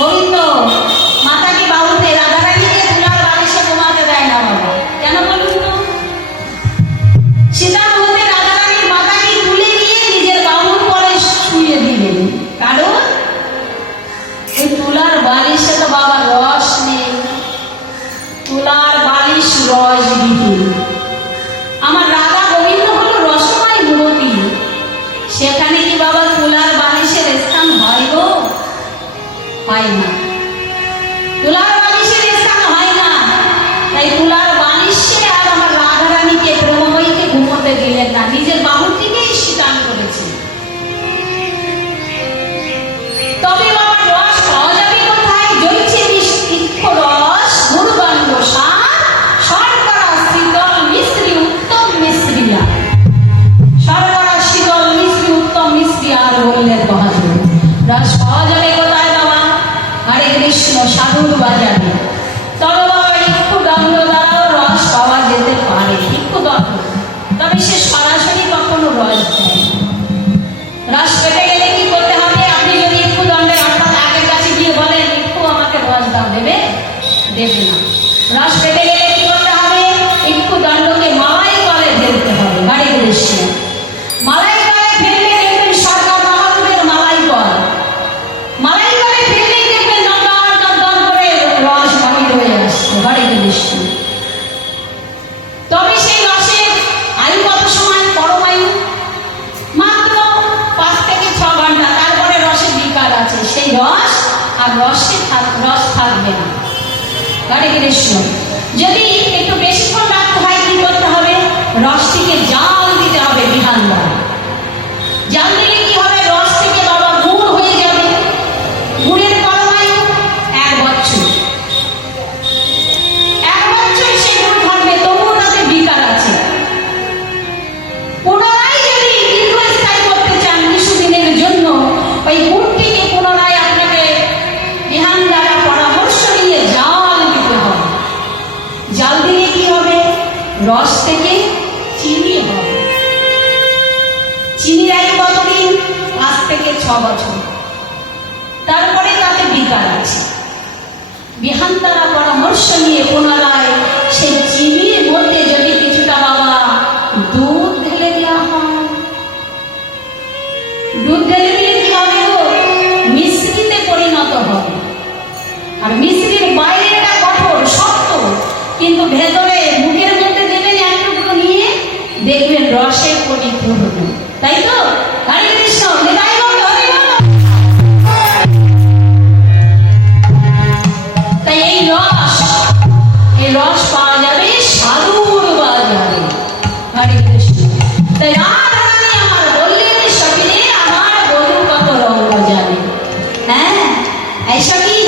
গোবিন্দ মাতাকে বাহুতে রাধারানীকে তুলার বালিশে ঘুমাতে দেয় না বাবা। কেন বলুন তো? সীতা বলতে রাধারানীর মাতাকে তুলে নিয়ে নিজের বাহুর পরে শুয়ে দিলেন। কারণ ওই তুলার বালিশে তো বাবা রস নেই, তুলার বালিশ রসবিহীন। আমার রাধা গোবিন্দ হলো রসময় মূর্তি, সেখানে কি বাবা তুলার বালিশের স্থান হয় গো? হয় না, তুলার বালিশের স্থান হয় না। তাই তুলার বালিশে আর আমার রাধারানীকে প্রেমময়ীকে ঘুমোতে দিলেন না, নিজের বাহু থেকেই শীতান করেছে। তবে বাবা রস পাওয়া যাবে কোথায়? জ্বলছে বৃষ্টিক্ষ রস, দুর্গন্ধ সার, শর্করা শীতল মিশ্রি উত্তম মিশ্রিয়া। শর্করা শীতল মিশ্রি উত্তম মিশ্রি আর বললেন বাহাদুর। রস পাওয়া যাবে কোথায় বাবা? হরে কৃষ্ণ সাধুর বাজারে। তবে বাবা একটু দণ্ড দ্বারাও রস পাওয়া যেতে পারে, একটু দণ্ড। তবে সে সরাসরি কখনো রস দেয় না। রস পেতে গেলে কি করতে হবে? আপনি যদি একটু দণ্ডে অর্থাৎ আগের কাছে গিয়ে বলেন একটু আমাকে রস দাও, দেবে? দেবে না। রস পেতে গেলে কি করতে হবে? একটু দণ্ডকে মালাই করে ফেলতে হবে। হরে কৃষ্ণ। মালাই করে ফেললে দেখবেন সরকার বাহাদুরের মালাই কর, মালাই করে ফেললে দেখবেন দর করে রস বাহির হয়ে আসছে। হরে কৃষ্ণ। তবে সেই রসের আয়ু কত সময়? পরমায়ু মাত্র 5 থেকে 6 ঘন্টা, তারপরে রসের বিকার আছে। সেই রস আর রস থাকবে না। হরে কৃষ্ণ। যদি একটু বেশিক্ষণ রাখতে হয় কি করতে হবে? রসটিকে জাল দিতে হবে বিহান দ্বারা। জাল দিলে কি হবে? রস থেকে বাবা গুড় হয়ে যাবে। গুড়ের পরমায়ু 1 বছর। 1 বছর সে গুড় থাকবে, তবুও তাতে বিকার আছে। পুনরায় যদি দীর্ঘস্থায়ী করতে চান কিছুদিনের জন্য, ওই গুড়টিকে পুনরায় আপনাকে বিহান দ্বারা পরামর্শ নিয়ে জাল দিতে হবে। জাল দিলে কি হবে? রস থেকে চিনি হবে। চিনির আয়ু কতদিন? 5 থেকে 6 বছর। তারপরে তাতে বিকার আছে। বিহান দ্বারা পরামর্শ নিয়ে পুনরায় সেই চিনির মধ্যে যদি কিছুটা বাবা দুধ ঢেলে দেওয়া হয়, দুধ ঢেলে দিলে কি হবে গো? মিশ্রিতে পরিণত হবে। আর মিশ্রির বাইরেটা কঠোর শক্ত, কিন্তু ভেতরে মুখের মধ্যে দেবেন একটুকু নিয়ে দেখবেন রসে পরিণত হবে। তাই তো? হরে কৃষ্ণ। নিতাই গৌর হরি বল। তাই এই রস পাওয়া যাবে সাধুর বাজারে। হরে কৃষ্ণ। তাই রাধারানী আমার বললেন সখিনে আমার গরু কত রঙ জানে। হ্যাঁ, এই সখী